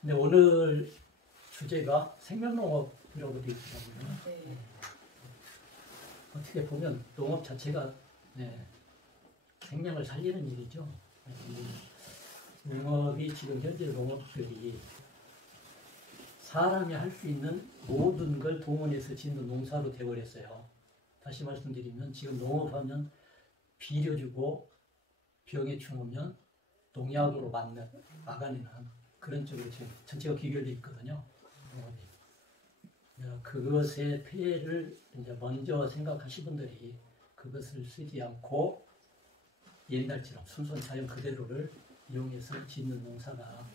근데 오늘 주제가 생명농업이라고 되어 있더라고요. 네. 어떻게 보면 농업 자체가 생명을 살리는 일이죠. 농업이 지금 현재 농업들이 사람이 할 수 있는 모든 걸 동원해서 짓는 농사로 되어버렸어요. 다시 말씀드리면 지금 농업하면 비료 주고 병에 죽으면 농약으로 막아내는 그런 쪽으로 지금 전체가 기결되어 있거든요. 그것의 폐해를 이제 먼저 생각하신 분들이 그것을 쓰지 않고 옛날처럼 순수한 자연 그대로를 이용해서 짓는 농사가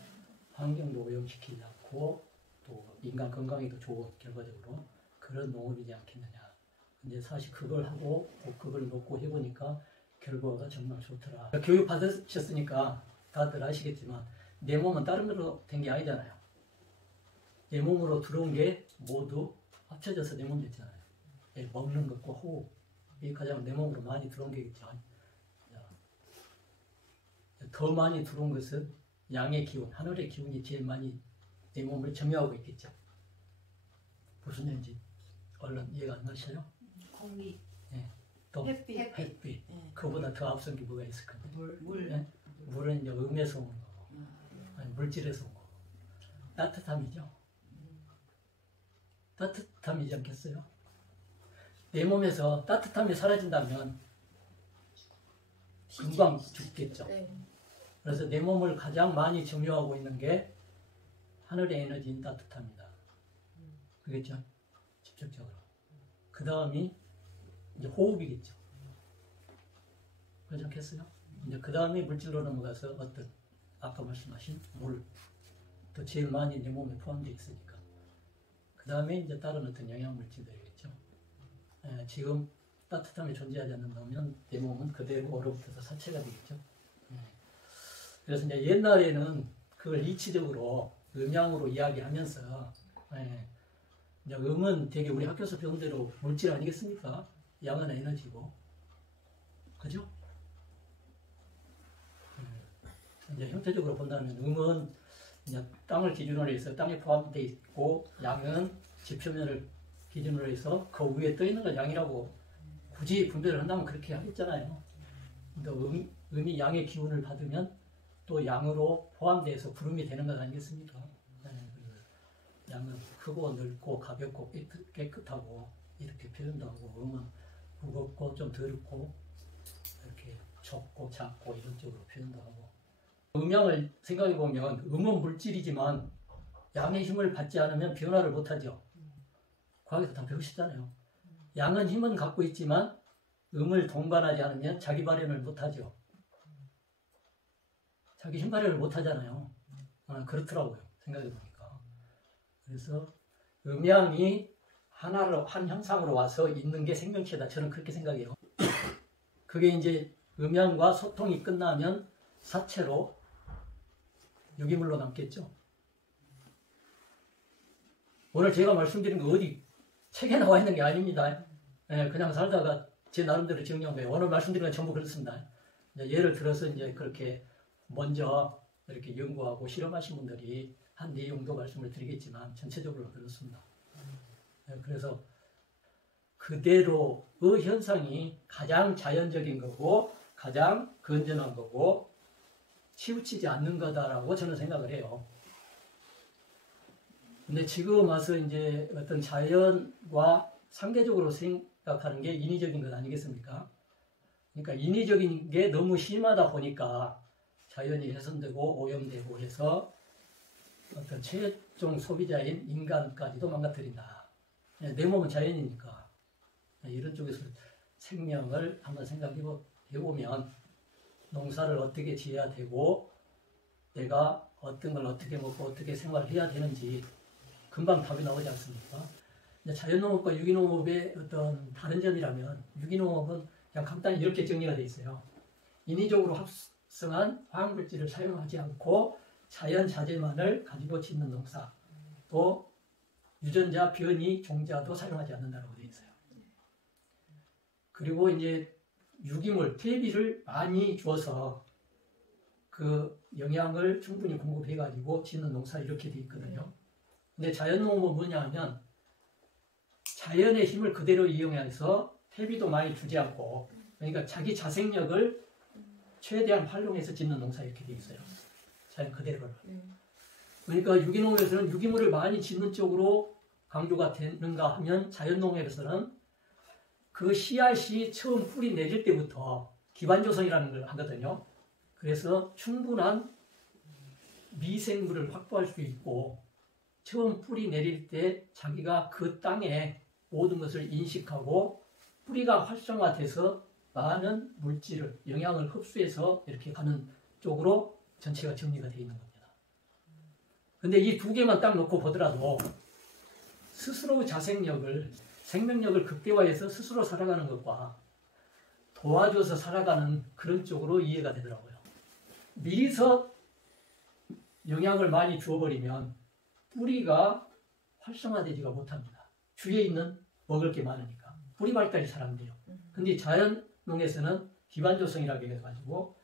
환경도 오염시키지 않고 또 인간 건강에도 좋은 결과적으로 그런 농업이지 않겠느냐. 근데 사실 그걸 하고 그걸 놓고 해보니까 결과가 정말 좋더라. 교육 받으셨으니까 다들 아시겠지만 내 몸은 다른 걸로 된 게 아니잖아요. 내 몸으로 들어온 게 모두 합쳐져서 내 몸이 됐잖아요. 먹는 것과 호흡, 이 가장 내 몸으로 많이 들어온 게겠죠. 더 많이 들어온 것은 양의 기운, 하늘의 기운이 제일 많이 내 몸을 점유하고 있겠죠. 무슨 얘기인지 얼른 이해가 안 가셔요? 공기, 또 햇빛. 그보다 더 앞선 게 뭐가 있을 건데? 물. 물은 이제 음에서 오는 거고, 아니, 물질에서 온 거고, 따뜻함이죠. 따뜻함이지 않겠어요? 내 몸에서 따뜻함이 사라진다면 금방 죽겠죠. 그래서 내 몸을 가장 많이 점유하고 있는 게 하늘의 에너지인 따뜻함이다. 그겠죠? 직접적으로. 그 다음이 이제 호흡이겠죠. 그렇지 않겠어요? 이제 그 다음에 물질로 넘어가서 어떤 아까 말씀하신 물, 또 제일 많이 내 몸에 포함되어 있으니까. 그 다음에 이제 다른 어떤 영양물질들이겠죠. 지금 따뜻함이 존재하지 않는다면 내 몸은 그대로 얼어붙어서 사체가 되겠죠. 그래서 이제 옛날에는 그걸 이치적으로 음양으로 이야기하면서 이제 음은 되게 우리 학교에서 배운 대로 물질 아니겠습니까? 양은 에너지고, 그죠? 이제 형태적으로 본다면 음은 이제 땅을 기준으로 해서 땅에 포함되어 있고, 양은 지표면을 기준으로 해서 그 위에 떠 있는 걸 양이라고 굳이 분별을 한다면 그렇게 하겠잖아요. 근데 음이 양의 기운을 받으면 또 양으로 포함돼서 구름이 되는 것 아니겠습니까? 양은 크고 넓고 가볍고 깨끗하고 이렇게 표현도 하고, 음은 무겁고 좀 더럽고 이렇게 좁고 작고 이런 쪽으로 표현도 하고. 음양을 생각해 보면 음은 물질이지만 양의 힘을 받지 않으면 변화를 못하죠. 과학에서 다 배우시잖아요. 양은 힘은 갖고 있지만 음을 동반하지 않으면 자기 발현을 못하죠. 자기 힘 발현을 못하잖아요. 그렇더라고요. 생각해 보니까. 그래서 음양이 하나로 한 형상으로 와서 있는 게 생명체다. 저는 그렇게 생각해요. 그게 이제 음양과 소통이 끝나면 사체로 유기물로 남겠죠. 오늘 제가 말씀드린 거 어디 책에 나와 있는 게 아닙니다. 그냥 살다가 제 나름대로 정리한 거예요. 오늘 말씀드린 건 전부 그렇습니다. 예를 들어서 이제 그렇게 먼저 이렇게 연구하고 실험하신 분들이 한 내용도 말씀을 드리겠지만 전체적으로 그렇습니다. 그래서 그대로의 현상이 가장 자연적인 거고 가장 건전한 거고 치우치지 않는 거다라고 저는 생각을 해요. 근데 지금 와서 이제 어떤 자연과 상대적으로 생각하는 게 인위적인 것 아니겠습니까? 그러니까 인위적인 게 너무 심하다 보니까 자연이 훼손되고 오염되고 해서 어떤 최종 소비자인 인간까지도 망가뜨린다. 내 몸은 자연이니까. 이런 쪽에서 생명을 한번 생각해 보면 농사를 어떻게 지어야 되고 내가 어떤 걸 어떻게 먹고 어떻게 생활을 해야 되는지 금방 답이 나오지 않습니까? 자연농업과 유기농업의 어떤 다른 점이라면 유기농업은 그냥 간단히 이렇게 정리가 되어 있어요. 인위적으로 합성한 화학물질을 사용하지 않고 자연 자재만을 가지고 짓는 농사, 또 유전자, 변이, 종자도 사용하지 않는다고 되어 있어요. 그리고 이제 유기물, 퇴비를 많이 주어서 그 영양을 충분히 공급해가지고 짓는 농사 이렇게 돼 있거든요. 근데 자연농업은 뭐냐 하면 자연의 힘을 그대로 이용해서 퇴비도 많이 주지 않고 그러니까 자기 자생력을 최대한 활용해서 짓는 농사 이렇게 돼 있어요. 자연 그대로를. 그러니까 유기농업에서는 유기물을 많이 짓는 쪽으로 강조가 되는가 하면 자연농업에서는 그 씨앗이 처음 뿌리 내릴 때부터 기반조성이라는 걸 하거든요. 그래서 충분한 미생물을 확보할 수 있고 처음 뿌리 내릴 때 자기가 그 땅에 모든 것을 인식하고 뿌리가 활성화돼서 많은 물질을, 영양을 흡수해서 이렇게 가는 쪽으로 전체가 정리가 되어 있는 겁니다. 근데 이 두 개만 딱 놓고 보더라도 스스로 자생력을, 생명력을 극대화해서 스스로 살아가는 것과 도와줘서 살아가는 그런 쪽으로 이해가 되더라고요. 미리서 영양을 많이 주어버리면 뿌리가 활성화되지가 못합니다. 주위에 있는 먹을 게 많으니까. 뿌리 발달이 잘 안 돼요. 근데 자연농에서는 기반조성이라고 해가지고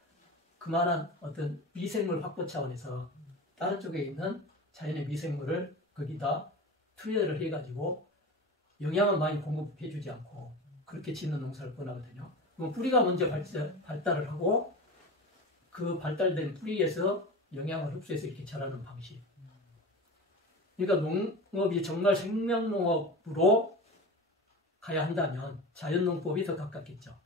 그만한 어떤 미생물 확보 차원에서 다른 쪽에 있는 자연의 미생물을 거기다 투여를 해가지고 영양은 많이 공급해주지 않고 그렇게 짓는 농사를 권하거든요. 그럼 뿌리가 먼저 발달을 하고 그 발달된 뿌리에서 영양을 흡수해서 이렇게 자라는 방식. 그러니까 농업이 정말 생명농업으로 가야 한다면 자연농법이 더 가깝겠죠.